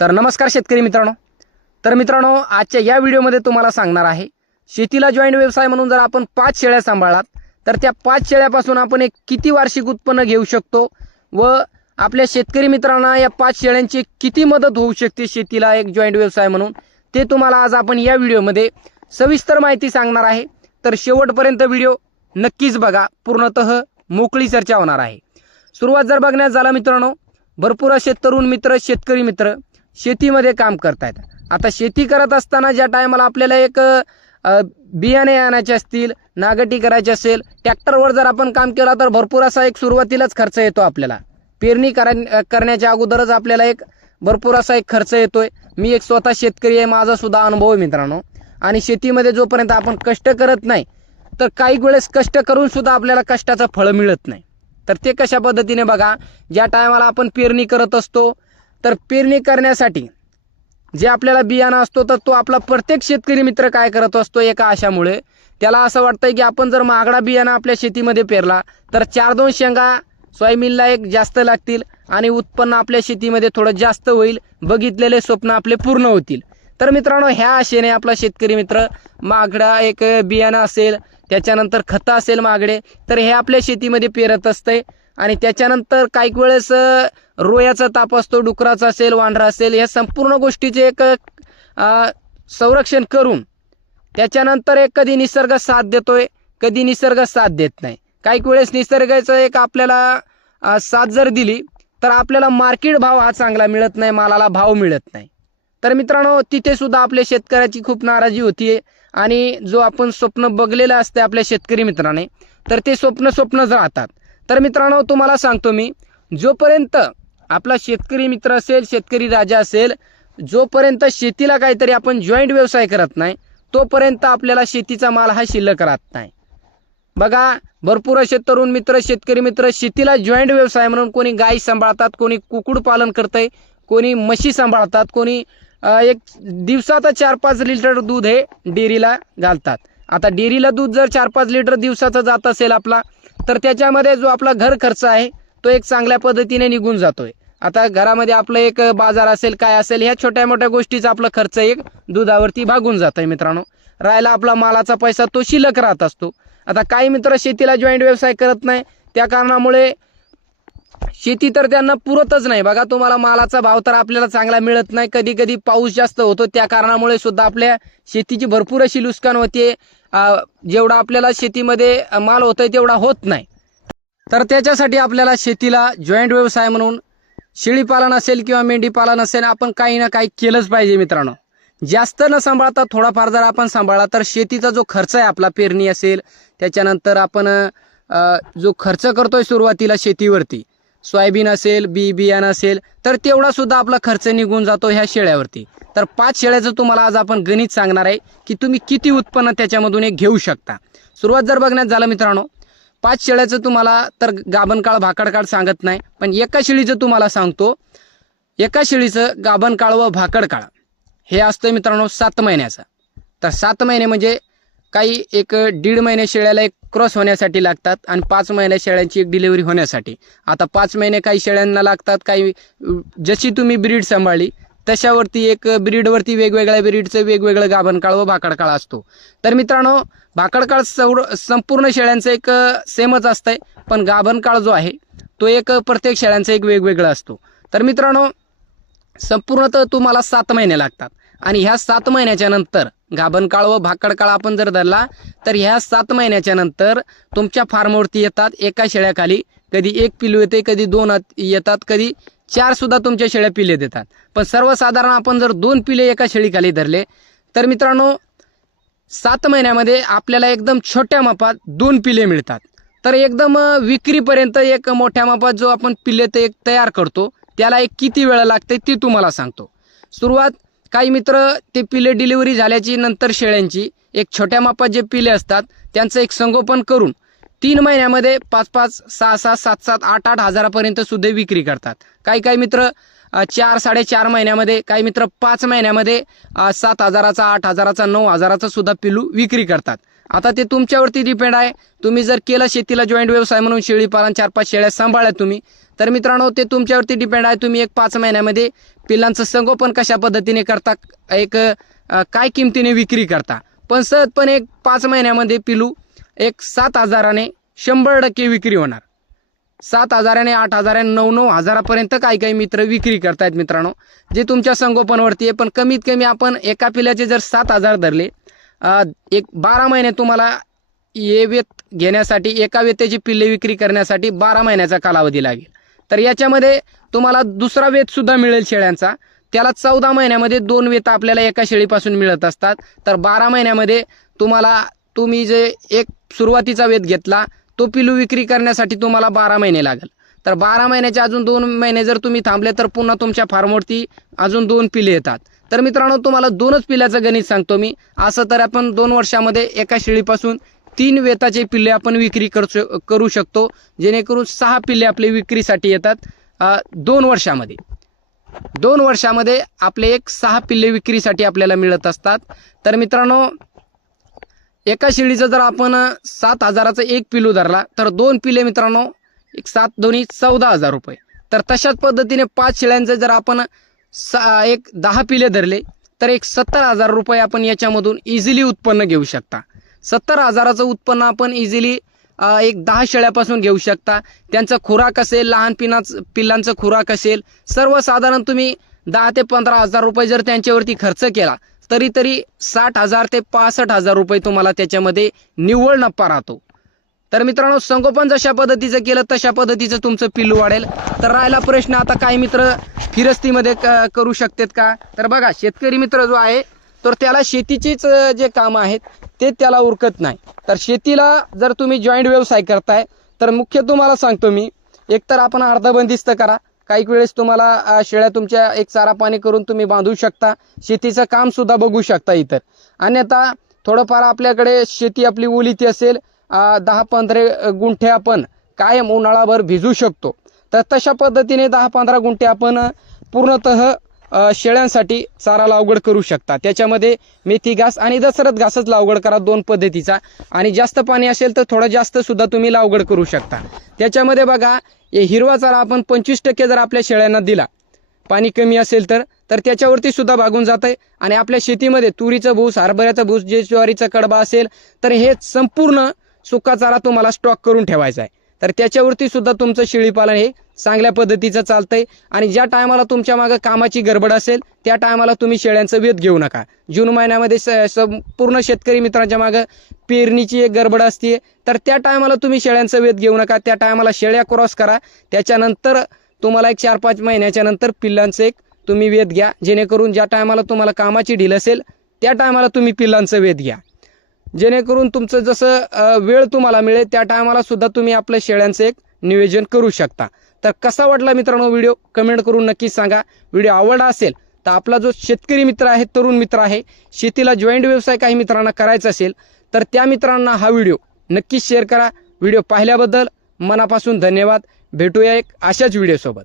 तर नमस्कार शेतकरी मित्रांनो। तर मित्रांनो, आजच्या या व्हिडिओमध्ये तुम्हाला सांगणार आहे, शेतीला जॉईंट व्यवसाय म्हणून जर आपण 5 शेळ्या सांभाळलात तर त्या 5 शेळ्यापासून आपण एक किती वार्षिक उत्पन्न घेऊ शकतो व आपल्या शेतकरी मित्रांना या 5 शेळ्यांची किती मदत होऊ शकते शेतीला एक जॉईंट व्यवसाय म्हणून, ते तुम्हाला आज आपण या व्हिडिओमध्ये सविस्तर माहिती सांगणार आहे। तर शेवटपर्यंत व्हिडिओ नक्कीच बघा, पूर्णतः मोकळी चर्चा होणार आहे। सुरुवात जर बघण्यात झाला मित्रांनो, भरपूर असे तरुण मित्र, शेतकरी मित्र शेतीमध्ये काम करतायत। आता शेती करत असताना ज्या टायमाला आपल्याला एक बियाणे आणायचे असतील, नागटी करायची असेल, ट्रॅक्टरवर जर आपण काम केला तर भरपूर असा एक सुरुवातीलाच खर्च येतो आपल्याला। पेरणी करण्याच्या अगोदरच आपल्याला एक भरपूर असा एक खर्च येतोय। मी एक स्वतः शेतकरी आहे, माझा सुद्धा अनुभव आहे मित्रांनो। आणि शेतीमध्ये जोपर्यंत आपण कष्ट करत नाही तर काही वेळेस कष्ट करून सुद्धा आपल्याला कष्टाचं फळ मिळत नाही। तर ते कशा पद्धतीने बघा, ज्या टायमाला आपण पेरणी करत असतो तर पेरणी करण्यासाठी जे आपल्याला बियाणं असतो तर तो आपला प्रत्येक शेतकरी मित्र काय करत असतो, एका आशामुळे त्याला असं वाटतंय की आपण जर महागडा बियाणं आपल्या शेतीमध्ये पेरला तर 4-2 शेंगा सोयाबीनला एक जास्त लागतील आणि उत्पन्न आपल्या शेतीमध्ये थोडं जास्त होईल, बघितलेले स्वप्न आपले पूर्ण होतील। तर मित्रांनो, ह्या आशेने आपला शेतकरी मित्र महागडा एक बियाणं असेल, त्याच्यानंतर खतं असेल महागडे, तर हे आपल्या शेतीमध्ये पेरत असते। आणि त्याच्यानंतर काही वेळेस रोयाचा ताप असतो, डुकराचा असेल, वांढरा असेल, या संपूर्ण गोष्टीचे एक संरक्षण करून त्याच्यानंतर एक कधी निसर्ग साथ देतोय, कधी निसर्ग साथ देत नाही। काही वेळेस निसर्गाचं एक आपल्याला साथ जर दिली तर आपल्याला मार्केट भाव हा चांगला मिळत नाही, मालाला भाव मिळत नाही। तर मित्रांनो, तिथे सुद्धा आपल्या शेतकऱ्याची खूप नाराजी होतीये आणि जो आपण स्वप्न बघलेलं असते आपल्या शेतकरी मित्राने, तर ते स्वप्नच राहतात। तर मित्रांनो, तुम्हाला सांगतो मी, जोपर्यंत आपला शेतकरी मित्र असेल, शेतकरी राजा असेल, जोपर्यंत शेतीला काहीतरी आपण जॉईंट व्यवसाय करत नाही तोपर्यंत आपल्याला शेतीचा माल हा शिल्लक राहत नाही। बघा, भरपूर असे तरुण मित्र, शेतकरी मित्र शेतीला जॉईंट व्यवसाय म्हणून कोणी गाय सांभाळतात, कोणी कुक्कुट पालन करतंय, कोणी म्हशी सांभाळतात, कोणी एक दिवसाचा 4-5 लिटर दूध हे डेअरीला घालतात। आता डेअरीला दूध जर 4-5 लिटर दिवसाचा जात असेल आपला, तर त्याच्यामध्ये जो आपला घर खर्च आहे तो एक चांगल्या पद्धतीने निघून जातोय। आता घरामध्ये आपलं एक बाजार असेल, काय असेल, ह्या छोट्या मोठ्या गोष्टीचा आपला खर्च एक दुधावरती भागून जातोय मित्रांनो। राहिला आपला मालाचा पैसा, तो शिल्लक राहत असतो। आता काही मित्र शेतीला जॉईंट व्यवसाय करत नाही, त्या कारणामुळे शेती तर त्यांना पुरतच नाही। बघा, तुम्हाला मालाचा भाव तर आपल्याला चांगला मिळत नाही, कधी कधी पाऊस जास्त होतो, त्या कारणामुळे सुद्धा आपल्या शेतीची भरपूर अशी नुकसान होते। जेवढा आपल्याला शेतीमध्ये माल होतोय तेवढा होत नाही। तर त्याच्यासाठी आपल्याला शेतीला जॉईंट व्यवसाय म्हणून शेळी पालन असेल किंवा मेंढी पालन असेल, आपण काही ना काही केलंच पाहिजे मित्रांनो। जास्त न सांभाळता थोडाफार जर आपण सांभाळला तर शेतीचा जो खर्च आहे आपला, पेरणी असेल, त्याच्यानंतर आपण जो खर्च करतोय सुरुवातीला शेतीवरती, सोयाबीन असेल, बियाणं असेल, तर तेवढा सुद्धा आपला खर्च निघून जातो ह्या शेळ्यावरती। तर 5 शेळ्याचं तुम्हाला आज आपण गणित सांगणार आहे की तुम्ही किती उत्पन्न त्याच्यामधून एक घेऊ शकता। सुरुवात जर बघण्यात झालं मित्रांनो, 5 शेळ्याचं तुम्हाला तर गाभण काळ, भाकड काळ सांगत नाही, पण एका शेळीचं तुम्हाला सांगतो। एका शेळीचं गाभण काळ व भाकड काळ हे असतं मित्रांनो 7 महिन्याचं। तर 7 महिने म्हणजे काही एक 1.5 महिने शेळ्याला एक क्रॉस होण्यासाठी लागतात आणि 5 महिने शेळ्यांची एक डिलिव्हरी होण्यासाठी। आता 5 महिने काही शेळ्यांना लागतात, काही जशी तुम्ही ब्रीड सांभाळली तशावरती एक ब्रीडवरती वेगवेगळ्या ब्रीडचं वेगवेगळं गाभण काळ व भाकड काळ असतो। तर मित्रांनो, भाकड काळ संपूर्ण शेळ्यांचं एक सेमच असतंय, पण गाभण काळ जो आहे तो एक प्रत्येक शेळ्यांचा एक वेगवेगळा असतो। तर मित्रांनो, संपूर्णतः तुम्हाला 7 महिने लागतात आणि ह्या 7 महिन्याच्या नंतर गाभण काळ व भाकड काळ आपण जर धरला तर ह्या 7 महिन्याच्या नंतर तुमच्या फार्मवरती येतात एका शेळ्याखाली कधी 1 पिल्लू येते, कधी 2 येतात, कधी 4 सुद्धा तुमच्या शेळ्या पिले देतात। पण सर्वसाधारण आपण जर 2 पिले एका शेळीखाली धरले तर मित्रांनो 7 महिन्यामध्ये आपल्याला एकदम छोट्या मापात 2 पिले मिळतात। तर एकदम विक्रीपर्यंत एक मोठ्या मापात जो आपण पिले ते एक तयार करतो त्याला एक किती वेळ लागते ते तुम्हाला सांगतो। सुरुवात, काही मित्र ते पिले डिलिव्हरी झाल्याची नंतर शेळ्यांची एक छोट्या मापात जे पिले असतात त्यांचं एक संगोपन करून 3 महिन्यामध्ये 5-5, 6-6, 7-7, 8-8 हजारापर्यंत सुद्धा विक्री करतात। काही मित्र 4-4.5 महिन्यामध्ये, काही मित्र 5 महिन्यामध्ये 7 हजाराचा, 8 हजाराचा, 9 हजाराचा सुद्धा पिलू विक्री करतात। आता ते तुमच्यावरती डिपेंड आहे। तुम्ही जर केलं शेतीला जॉईंट व्यवसाय म्हणून शेळी पालन, 4-5 शेळ्या सांभाळल्या तुम्ही, तर मित्रांनो ते तुमच्यावरती डिपेंड आहे। तुम्ही एक 5 महिन्यामध्ये पिल्लांचं संगोपन कशा पद्धतीने करता, एक काय किमतीने विक्री करता, पण सहजपणे एक 5 महिन्यामध्ये पिलू एक 7,000ने 100% विक्री होणार. 7,000ने 8,000ने 9,000पर्यंत काही काही मित्र विक्री करतायत मित्रांनो, जे तुमच्या संगोपनवरती आहे. पण कमीत कमी आपण एका पिल्याचे जर 7,000 धरले, एक 12 महिने तुम्हाला हे वेत घेण्यासाठी, एका वेताची पिल्ले विक्री करण्यासाठी 12 महिन्याचा कालावधी लागेल. तर याच्यामध्ये तुम्हाला दुसरा वेत सुद्धा मिळेल शेळ्यांचा, त्याला 14 महिन्यामध्ये 2 वेत आपल्याला एका शेळीपासून मिळत असतात. तर 12 महिन्यामध्ये तुम्ही जे एक सुरुवातीचा वेत घेतला तो पिलू विक्री करण्यासाठी तुम्हाला 12 महिने लागेल. तर 12 महिन्याचे अजून 2 महिने जर तुम्ही थांबले तर पुन्हा तुमच्या फार्मवरती अजून 2 पिले येतात. तर मित्रांनो, तुम्हाला 2च पिल्याचं गणित सांगतो मी. असं तर आपण 2 वर्षामध्ये एका शेळीपासून 3 वेताचे पिल्ले आपण विक्री करू शकतो, जेणेकरून 6 पिल्ले आपले विक्रीसाठी येतात 2 वर्षामध्ये. 2 वर्षामध्ये आपले एक 6 पिल्ले विक्रीसाठी आपल्याला मिळत असतात. तर मित्रांनो, एका शेळीचं जर आपण 7,000चं एक पिलू धरला तर 2 पिले मित्रांनो एक 7 दोन्ही 14,000 रुपये. तर तशाच पद्धतीने 5 शेळ्यांचं जर आपण एक 10 पिले धरले तर एक 70,000 रुपये आपण याच्यामधून इझिली उत्पन्न घेऊ शकता. 70,000चं उत्पन्न आपण इझिली एक 10 शेळ्यापासून घेऊ शकता. त्यांचं खुराक असेल, लहान पिल्लांचं खुराक असेल, सर्वसाधारण तुम्ही 10 ते 15,000 रुपये जर त्यांच्यावरती खर्च केला तरी 60,000 ते 65,000 रुपये तुम्हाला त्याच्यामध्ये निव्वळ नफा राहतो. तर मित्रांनो, संगोपन जशा पद्धतीचं केलं तशा पद्धतीचं तुमचं पिल्लू वाढेल. तर राहिला प्रश्न, आता काही मित्र फिरस्तीमध्ये करू शकतात का? तर बघा, शेतकरी मित्र जो आहे तर त्याला शेतीचीच जे कामं आहेत ते त्याला उरकत नाही. तर शेतीला जर तुम्ही जॉईंट व्यवसाय करताय तर मुख्य तुम्हाला सांगतो मी, एकतर आपण अर्धबंदिस्त करा. काही वेळेस तुम्हाला शेळ्या तुमच्या एक चारा पाणी करून तुम्ही बांधू शकता, शेतीचं काम सुद्धा बघू शकता इतर. अन्यथा थोडंफार आपल्याकडे शेती आपली ओलिती असेल, 10-15 गुंठे आपण कायम उन्हाळाभर भिजू शकतो. तर तशा पद्धतीने 10-15 गुंठे आपण पूर्णतः शेळ्यांसाठी चारा लागवड करू शकता. त्याच्यामध्ये मेथी घास आणि दशरथ घासच लागवड करा 2 पद्धतीचा. आणि जास्त पाणी असेल तर थोडं जास्त सुद्धा तुम्ही लागवड करू शकता. त्याच्यामध्ये बघा, हे हिरवा चारा आपण 25% जर आपल्या शेळ्यांना दिला, पाणी कमी असेल तर त्याच्यावरती सुद्धा भागून जात आहे. आणि आपल्या शेतीमध्ये तुरीचं भूस, हरभऱ्याचं भूस, जे ज्वारीचा कडबा असेल तर हे संपूर्ण सुका चारा तुम्हाला स्टॉक करून ठेवायचा आहे. तर त्याच्यावरती सुद्धा तुमचं शेळीपालन हे चांगल्या पद्धतीचं चालतंय. आणि ज्या टायमाला तुमच्या मागं कामाची गडबड असेल त्या टायमाला तुम्ही शेळ्यांचं वेत घेऊ नका. जून महिन्यामध्ये संपूर्ण शेतकरी मित्रांच्या मागं पेरणीची एक गडबड असते, तर त्या टायमाला तुम्ही शेळ्यांचं वेत घेऊ नका. त्या टायमाला शेळ्या क्रॉस करा, त्याच्यानंतर तुम्हाला एक 4-5 महिन्याच्या नंतर पिल्लांचं एक तुम्ही वेत घ्या, जेणेकरून ज्या टायमाला तुम्हाला कामाची ढील असेल त्या टायमाला तुम्ही पिल्लांचं वेत घ्या, जेणेकरून तुमचं जसं वेळ तुम्हाला मिळेल त्या टायमाला सुद्धा तुम्ही आपल्या शेळ्यांचं एक नियोजन करू शकता. तर कसा वाटला मित्रांनो व्हिडिओ, कमेंट करून नक्कीच सांगा. व्हिडिओ आवडला असेल तर आपला जो शेतकरी मित्र आहे, तरुण मित्र आहे, शेतीला जॉईंट व्यवसाय काही मित्रांना करायचा असेल तर त्या मित्रांना हा व्हिडिओ नक्कीच शेअर करा. व्हिडिओ पाहिल्याबद्दल मनापासून धन्यवाद. भेटूया एक अशाच व्हिडिओसोबत.